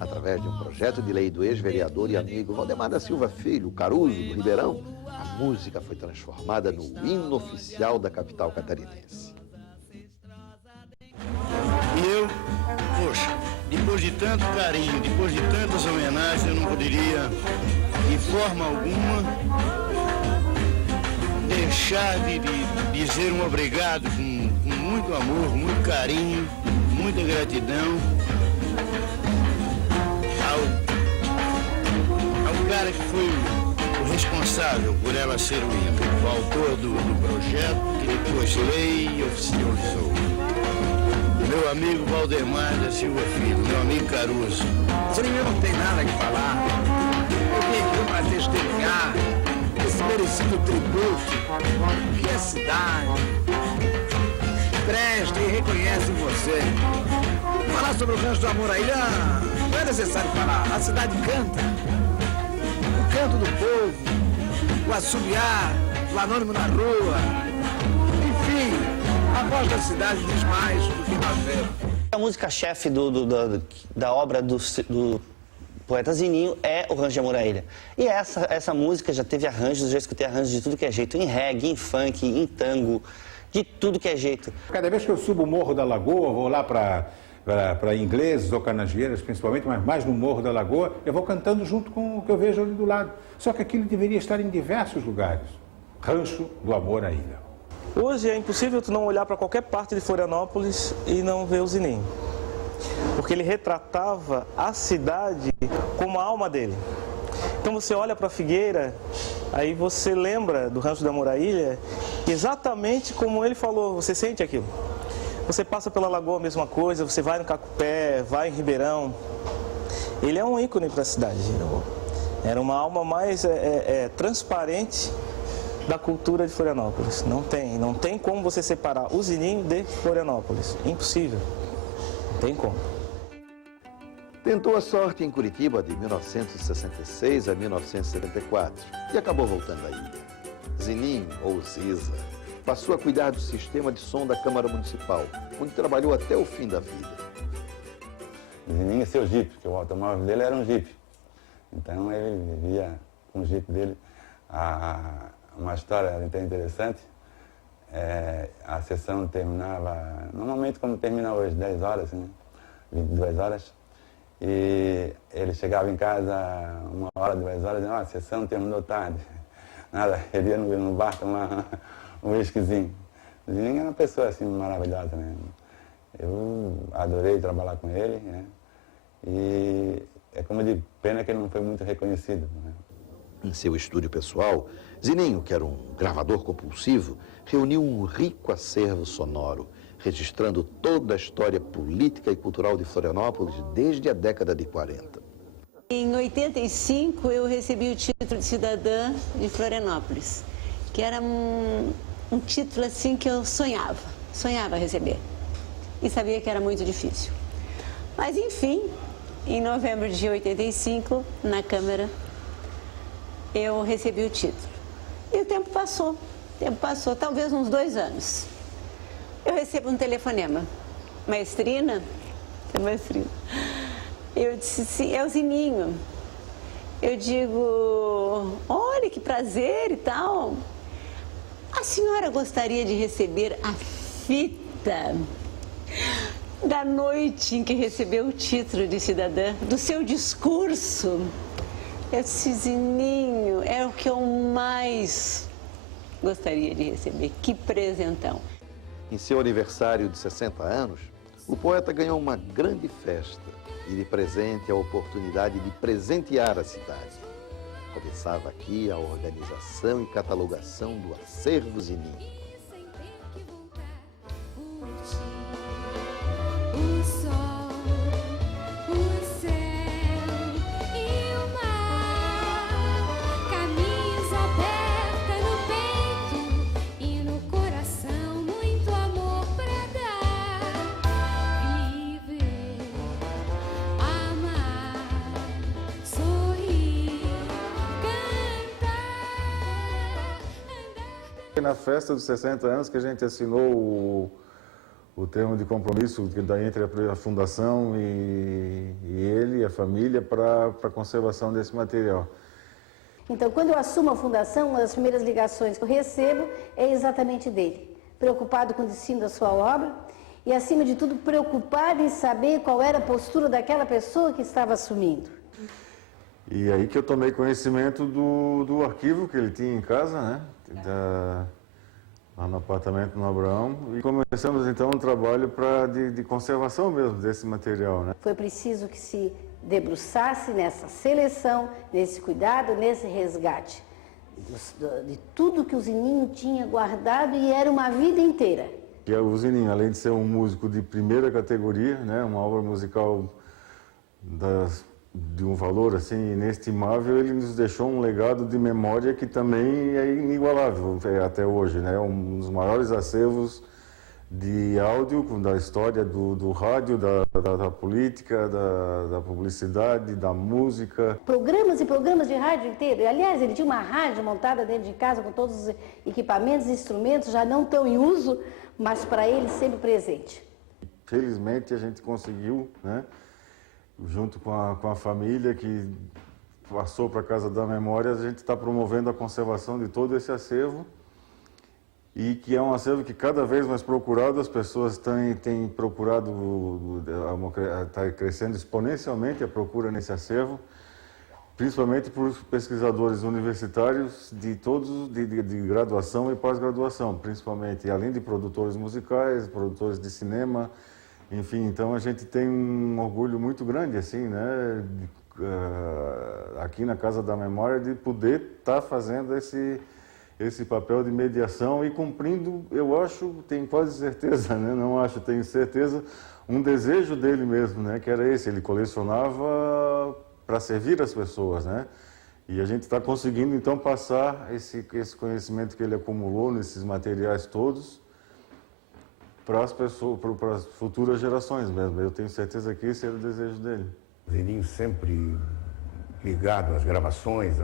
Através de um projeto de lei do ex-vereador e amigo Valdemar da Silva Filho, Caruso, do Ribeirão, a música foi transformada no hino oficial da capital catarinense. E eu, poxa, depois de tanto carinho, depois de tantas homenagens, eu não poderia, de forma alguma, deixar de dizer um obrigado com muito amor, muito carinho, muita gratidão ao cara que foi o o responsável por ela ser o hino, o autor do projeto, que depois lei e oficializou. Meu amigo Valdemar da Silva Filho, meu amigo Caruso. Eu não tenho nada que falar. Eu vim aqui para testemunhar esse merecido tributo que a cidade presta e reconhece em você. Falar sobre o Rancho do Amor à Ilha não é necessário falar. A cidade canta. O canto do povo, o assobiar, o anônimo na rua. Enfim, a voz da cidade diz mais do que nós vemos. A música-chefe da obra do poeta Zininho é o Rancho de Amor à Ilha. E essa música já teve arranjos, já escutei arranjos de tudo que é jeito, em reggae, em funk, em tango, de tudo que é jeito. Cada vez que eu subo o Morro da Lagoa, vou lá para ingleses ou canageiras, principalmente, mas mais no Morro da Lagoa, eu vou cantando junto com o que eu vejo ali do lado. Só que aquilo deveria estar em diversos lugares. Rancho do Amor à Ilha. Hoje é impossível tu não olhar para qualquer parte de Florianópolis e não ver o Zininho. Porque ele retratava a cidade como a alma dele. Então você olha para a Figueira, aí você lembra do Rancho do Amor à Ilha, exatamente como ele falou, você sente aquilo. Você passa pela Lagoa, a mesma coisa, você vai no Cacupé, vai em Ribeirão. Ele é um ícone para a cidade. Era uma alma mais transparente da cultura de Florianópolis. Não tem como você separar o Zininho de Florianópolis. Impossível. Não tem como. Tentou a sorte em Curitiba de 1966 a 1974 e acabou voltando à ilha. Zininho, ou Ziza, passou a cuidar do sistema de som da Câmara Municipal, onde trabalhou até o fim da vida. Zininho é seu Jeep, porque o automóvel dele era um Jeep. Então ele vivia com o Jeep dele. Uma história até interessante, a sessão terminava, normalmente como termina hoje, 10 horas, né? 22 horas. E ele chegava em casa 1 hora, 2 horas, e dizia, a sessão terminou tarde. Nada, ele ia no bar tomar um whiskyzinho. Zininho era uma pessoa assim maravilhosa, né? Eu adorei trabalhar com ele, né? E é como eu digo, pena que ele não foi muito reconhecido, né? Em seu estúdio pessoal, Zininho, que era um gravador compulsivo, reuniu um rico acervo sonoro, registrando toda a história política e cultural de Florianópolis desde a década de 40. Em 85, eu recebi o título de cidadã de Florianópolis, que era um título assim que eu sonhava receber. E sabia que era muito difícil. Mas, enfim, em novembro de 85, na Câmara, eu recebi o título. E o tempo passou, talvez uns 2 anos. Eu recebo um telefonema. Maestrina? Eu disse, sim, é o Zininho. Eu digo, olha que prazer e tal. A senhora gostaria de receber a fita da noite em que recebeu o título de cidadã, do seu discurso? Eu disse, Zininho, é o que eu mais gostaria de receber. Que presentão. Em seu aniversário de 60 anos, o poeta ganhou uma grande festa e de presente a oportunidade de presentear a cidade. Começava aqui a organização e catalogação do acervo Zininho. O sol, o céu e o mar, caminhos abertos no peito e no coração, muito amor pra dar. Viver, amar, sorrir, cantar, andar. Na festa dos 60 anos que a gente assinou o termo de compromisso entre a fundação e ele e a família para a conservação desse material. Então, quando eu assumo a fundação, uma das primeiras ligações que eu recebo é exatamente dele. Preocupado com o destino da sua obra e, acima de tudo, preocupado em saber qual era a postura daquela pessoa que estava assumindo. E aí que eu tomei conhecimento do arquivo que ele tinha em casa, né? Lá no apartamento no Abraão, e começamos então um trabalho de conservação mesmo desse material, né? Foi preciso que se debruçasse nessa seleção, nesse cuidado, nesse resgate de tudo que o Zininho tinha guardado e era uma vida inteira. Que o Zininho, além de ser um músico de primeira categoria, né, uma obra musical de um valor assim inestimável, ele nos deixou um legado de memória que também é inigualável até hoje, né? Um dos maiores acervos de áudio da história do rádio, da política, da publicidade, da música. Programas e programas de rádio inteiro. Aliás, ele tinha uma rádio montada dentro de casa com todos os equipamentos e instrumentos, já não tão em uso, mas para ele sempre presente. Felizmente a gente conseguiu, né, junto com a família que passou para a Casa da Memória, a gente está promovendo a conservação de todo esse acervo, e que é um acervo que cada vez mais procurado, as pessoas têm procurado, está crescendo exponencialmente a procura nesse acervo, principalmente por pesquisadores universitários de todos, de graduação e pós-graduação, principalmente, além de produtores musicais, produtores de cinema, enfim, então a gente tem um orgulho muito grande, assim, né, aqui na Casa da Memória, de poder estar fazendo esse papel de mediação e cumprindo, eu acho, tenho quase certeza, né? Não acho, tenho certeza, um desejo dele mesmo, né? Que era esse, ele colecionava para servir as pessoas, né? E a gente está conseguindo, então, passar esse conhecimento que ele acumulou nesses materiais todos para as pessoas, para as futuras gerações mesmo. Eu tenho certeza que esse era o desejo dele. Zininho sempre ligado às gravações,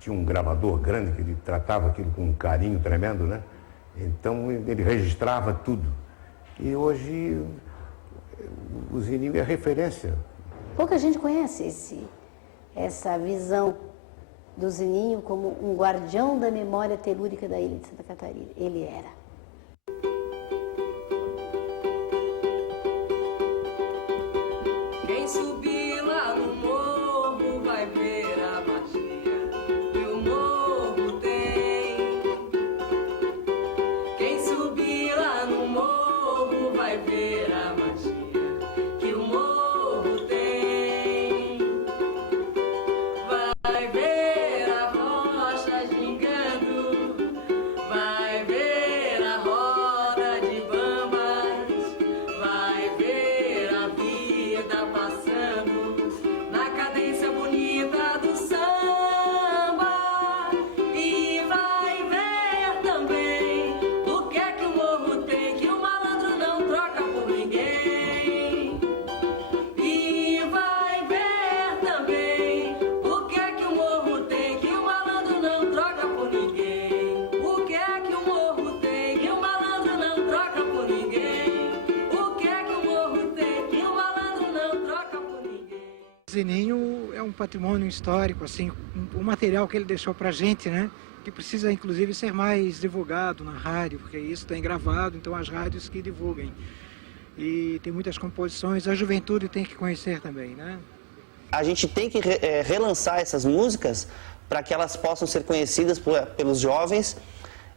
tinha um gravador grande que ele tratava aquilo com um carinho tremendo, né? Então ele registrava tudo. E hoje o Zininho é referência. Pouca gente conhece essa visão do Zininho como um guardião da memória telúrica da ilha de Santa Catarina. Ele era. Quem subir lá no morro vai ver a magia que o morro tem. Quem subir lá no morro vai ver a magia que o morro tem. Vai ver a rocha gingando, vai ver a roda de bambas, vai ver a vida passando na cadência bonita do samba, e vai ver também o que é que o morro tem que o malandro não troca por ninguém. E vai ver também o que é que o morro tem que o malandro não troca por ninguém. O que é que o morro tem que o malandro não troca por ninguém. O que é que o morro tem que o malandro não troca por ninguém. Zininho é um patrimônio histórico, assim, um material que ele deixou pra gente, né? Que precisa, inclusive, ser mais divulgado na rádio, porque isso tem gravado, então as rádios que divulguem. E tem muitas composições, a juventude tem que conhecer também, né? A gente tem que relançar essas músicas para que elas possam ser conhecidas pelos jovens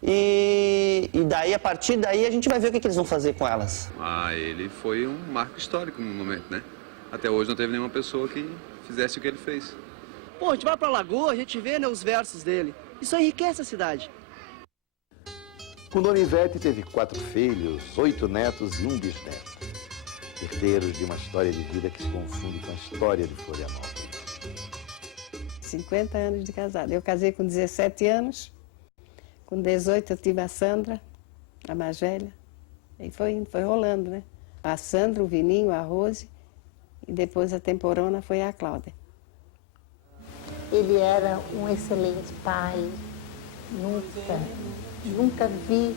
e daí, a partir daí, a gente vai ver o que eles vão fazer com elas. Ele foi um marco histórico no momento, né? Até hoje não teve nenhuma pessoa que fizesse o que ele fez. Pô, a gente vai pra Lagoa, a gente vê, né, os versos dele. Isso enriquece a cidade. Com Dona Ivete teve 4 filhos, 8 netos e um bisneto. Herdeiros de uma história de vida que se confunde com a história de Florianópolis. 50 anos de casada. Eu casei com 17 anos, com 18 eu tive a Sandra, a mais velha, e foi rolando, né? A Sandra, o Vininho, a Rose, e depois a temporona foi a Cláudia. Ele era um excelente pai, nunca vi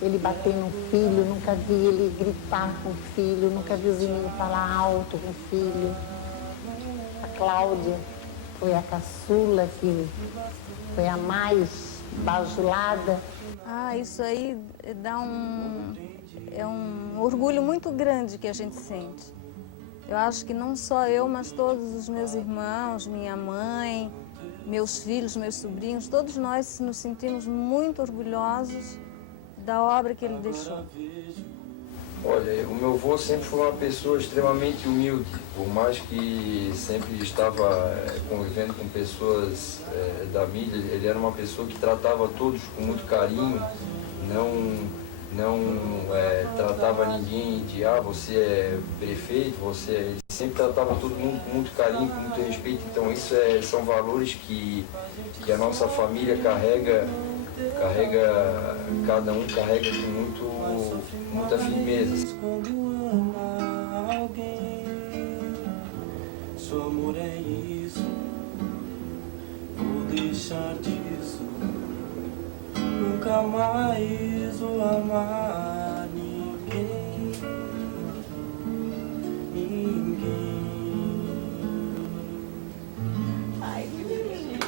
ele bater no filho, nunca vi ele gritar com o filho, nunca vi o Zininho falar alto com o filho. A Cláudia foi a caçula, que foi a mais bajulada. Isso aí é um orgulho muito grande que a gente sente. Eu acho que não só eu, mas todos os meus irmãos, minha mãe, meus filhos, meus sobrinhos, todos nós nos sentimos muito orgulhosos da obra que ele deixou. Olha, o meu avô sempre foi uma pessoa extremamente humilde, por mais que sempre estava convivendo com pessoas da mídia, ele era uma pessoa que tratava todos com muito carinho, não tratava ninguém de você é prefeito, ele sempre tratava todo mundo com muito carinho, com muito respeito. Então isso são valores que a nossa família carrega, cada um carrega com muita firmeza. Quando ama alguém, seu amor é isso, vou deixar disso, nunca mais vou amar ninguém, Ai, que bonitinho.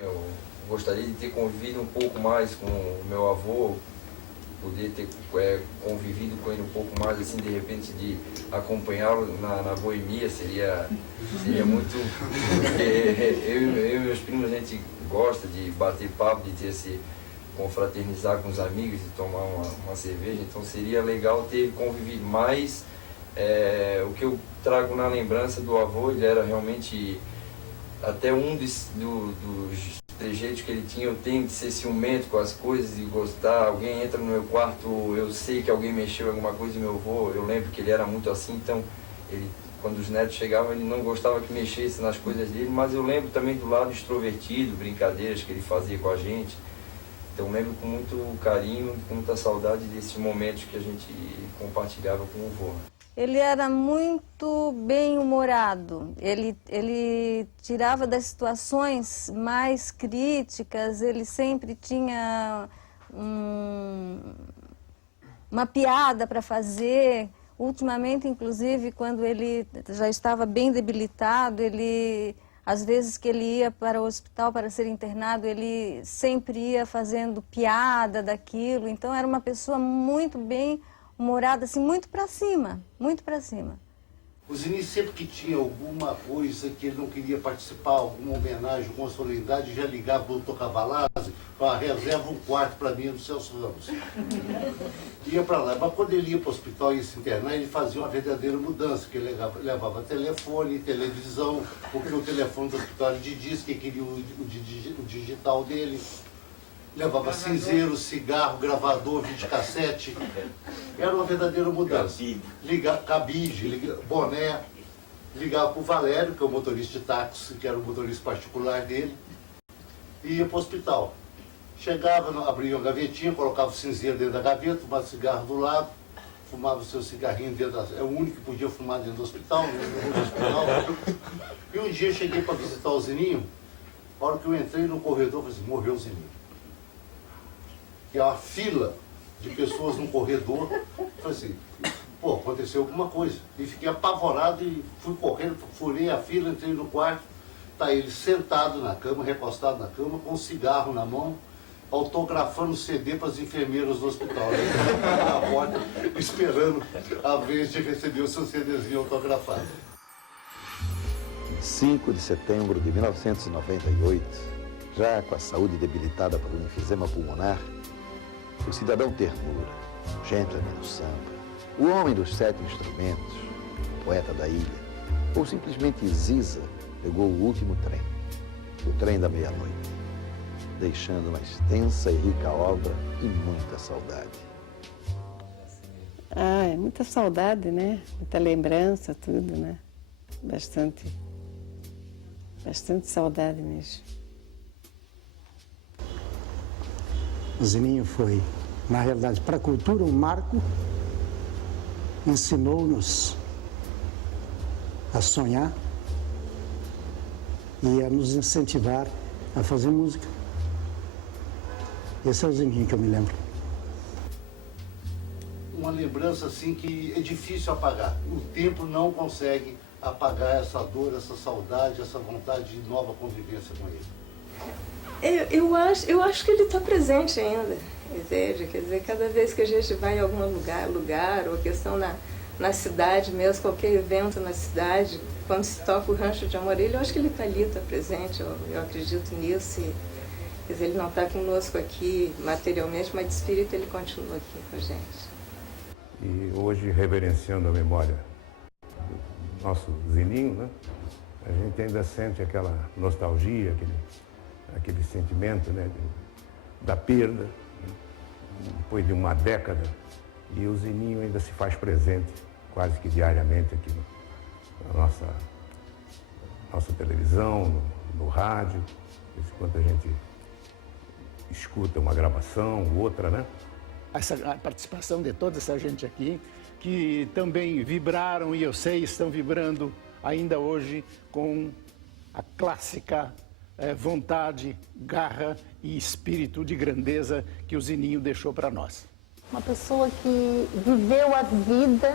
Eu gostaria de ter convivido um pouco mais com o meu avô, poder ter convivido com ele um pouco mais, assim, de repente de acompanhá-lo na boemia seria muito... eu e meus primos, a gente gosta de bater papo, de ter confraternizar com os amigos, de tomar uma cerveja, então seria legal ter convivido mais. O que eu trago na lembrança do avô, ele era realmente até um dos trejeitos que ele tinha. Eu tenho de ser ciumento com as coisas e gostar. Alguém entra no meu quarto, eu sei que alguém mexeu em alguma coisa do meu avô, eu lembro que ele era muito assim, então quando os netos chegavam, ele não gostava que mexesse nas coisas dele, mas eu lembro também do lado extrovertido, brincadeiras que ele fazia com a gente. Então eu lembro com muito carinho, com muita saudade desses momentos que a gente compartilhava com o avô. Ele era muito bem-humorado, ele tirava das situações mais críticas, ele sempre tinha uma piada para fazer. Ultimamente, inclusive, quando ele já estava bem debilitado, às vezes que ele ia para o hospital para ser internado, ele sempre ia fazendo piada daquilo. Então era uma pessoa muito bem-humorada, assim, muito para cima, muito para cima. O Zininho, sempre que tinha alguma coisa que ele não queria participar, alguma homenagem, alguma solenidade, já ligava para o Dr. Cavalazzi, reserva um quarto para mim no Celso Ramos. Ia para lá, mas quando ele ia para o hospital e ia se internar, ele fazia uma verdadeira mudança, que ele levava telefone, televisão, porque o telefone do hospital era de disco, que queria o digital dele. Levava cinzeiro, cigarro, gravador, videocassete. Era uma verdadeira mudança. Cabide, boné. Ligava para o Valério, que é o motorista de táxi, que era o motorista particular dele, e ia para o hospital. Chegava, abria uma gavetinha, colocava o cinzeiro dentro da gaveta, fumava cigarro do lado, fumava o seu cigarrinho dentro da... É o único que podia fumar dentro do hospital, no hospital. E um dia eu cheguei para visitar o Zininho, a hora que eu entrei no corredor, eu falei assim, morreu o Zininho. Que é uma fila de pessoas no corredor. Falei assim, pô, aconteceu alguma coisa. E fiquei apavorado e fui correndo, furei a fila, entrei no quarto. Tá ele sentado na cama, recostado na cama, com um cigarro na mão, autografando CD para as enfermeiras do hospital. Ele estava na porta, esperando a vez de receber o seu CDzinho autografado. 5 de setembro de 1998, já com a saúde debilitada por um enfisema pulmonar, o cidadão ternura, o gentleman do samba, o homem dos 7 instrumentos, o poeta da ilha, ou simplesmente Ziza, pegou o último trem, o trem da meia-noite, deixando uma extensa e rica obra e muita saudade. Ah, é muita saudade, né? Muita lembrança, tudo, né? Bastante saudade mesmo. O Zininho foi, na realidade, para a cultura um marco, ensinou-nos a sonhar e a nos incentivar a fazer música. Esse é o Zininho que eu me lembro. Uma lembrança assim que é difícil apagar. O tempo não consegue apagar essa dor, essa saudade, essa vontade de nova convivência com ele. Eu acho que ele está presente ainda, entende? Quer dizer, cada vez que a gente vai em algum lugar ou questão na cidade mesmo, qualquer evento na cidade, quando se toca o Rancho de Amoreira, eu acho que ele está ali, está presente, eu acredito nisso. Quer dizer, ele não está conosco aqui materialmente, mas de espírito ele continua aqui com a gente. E hoje, reverenciando a memória do nosso Zininho, né? A gente ainda sente aquela nostalgia, aquele sentimento, né? Da perda, né? Depois de uma década. E o Zininho ainda se faz presente quase que diariamente aqui na nossa televisão, no rádio. Enquanto a gente escuta uma gravação, outra, né? A participação de toda essa gente aqui, que também vibraram, e eu sei, estão vibrando ainda hoje com a clássica vontade, garra e espírito de grandeza que o Zininho deixou para nós. Uma pessoa que viveu a vida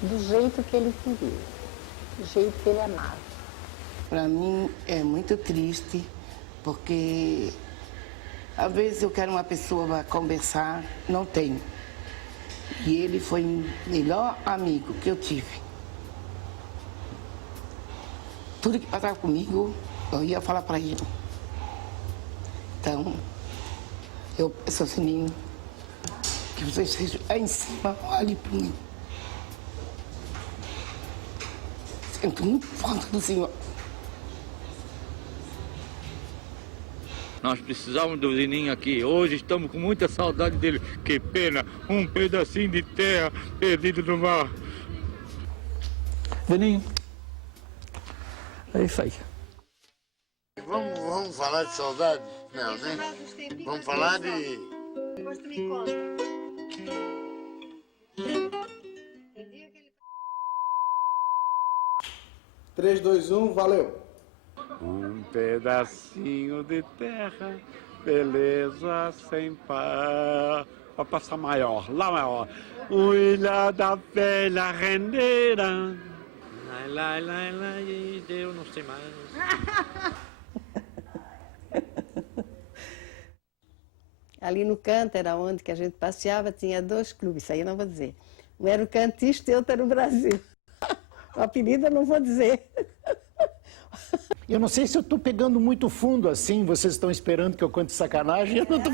do jeito que ele queria, do jeito que ele amava. Para mim é muito triste, porque às vezes eu quero uma pessoa para conversar, não tenho. E ele foi o melhor amigo que eu tive. Tudo que passava comigo, eu ia falar para ele. Então, eu peço ao Zininho que você esteja aí em cima, olhe por mim. Sinto muito falta do Senhor. Nós precisávamos do Zininho aqui. Hoje estamos com muita saudade dele. Que pena, um pedacinho de terra perdido no mar. Zininho, é isso aí. Vamos falar de saudade? Não, né? Vamos falar de... Depois tu me conta. 3, 2, 1, valeu! Um pedacinho de terra, beleza sem par. Vai passar maior, lá maior. O Ilha da Velha Rendeira. Lá, e eu não sei mais. Ali no canto era onde que a gente passeava, tinha 2 clubes, isso aí eu não vou dizer. Um era o Cantista e outro era o Brasil. O apelido eu não vou dizer. Eu não sei se eu estou pegando muito fundo assim, vocês estão esperando que eu conte sacanagem, eu não estou...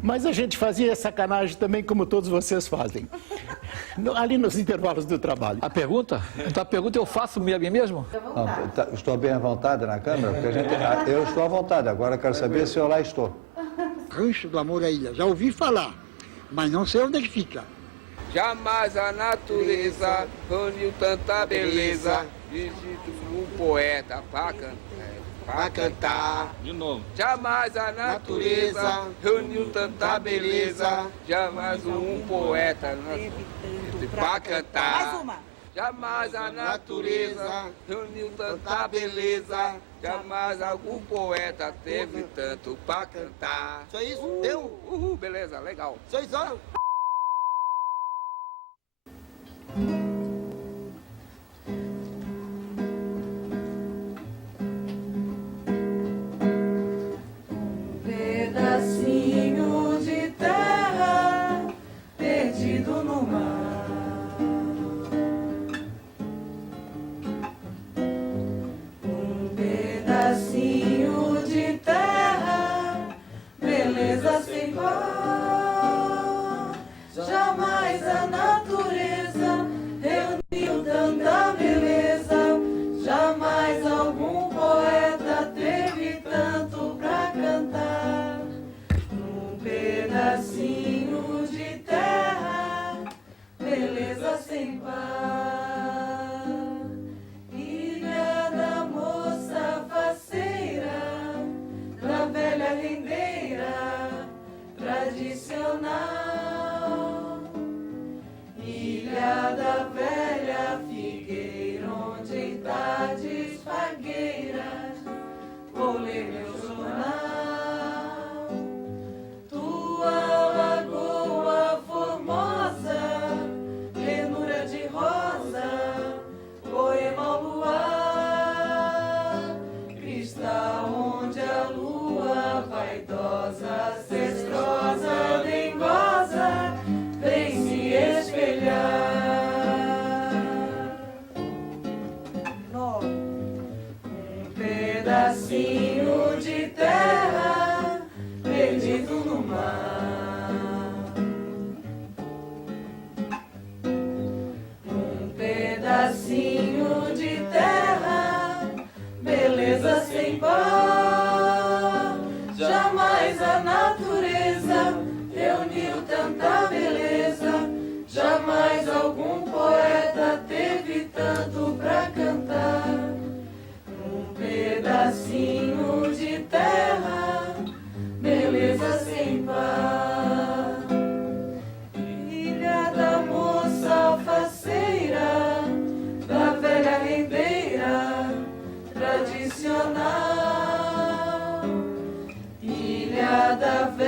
Mas a gente fazia sacanagem também, como todos vocês fazem. Ali nos intervalos do trabalho. A pergunta? Então a pergunta eu faço a mim mesmo? Estou bem à vontade na câmera? Porque eu estou à vontade, agora quero saber se eu lá estou. Rancho do Amor à Ilha, já ouvi falar, mas não sei onde é que fica. Jamais a natureza reuniu tanta beleza, dito um poeta pra cantar. De novo. Jamais a natureza reuniu tanta beleza, jamais um poeta pra cantar. Mais uma. Jamais a natureza reuniu tanta beleza, jamais algum poeta teve tanto pra cantar. Só isso? Deu? Beleza, legal. Só isso? Pedacinho de terra perdido no mar. Um pedacinho de terra, beleza sem par. Jamais a natureza reuniu tanta beleza, jamais algum poeta teve tanto pra cantar. Num pedacinho de terra, beleza sem par. Ilha da moça faceira, da velha rendeira tradicional. Ilha da velha figueira, onde tardes fagueiras vou ler meu jornal. Tua lagoa formosa, plenura de rosa, poema ao luar, cristal onde a lua vaidosa, cestrosa, dengosa de terra perdido no mar. Um pedacinho de terra, beleza sem par. Jamais a natureza reuniu tanta beleza, jamais algum poeta teve tanto pra cantar. Um pedacinho de terra, beleza sem par. Ilha da moça alfaceira, da velha rendeira tradicional. Ilha da velha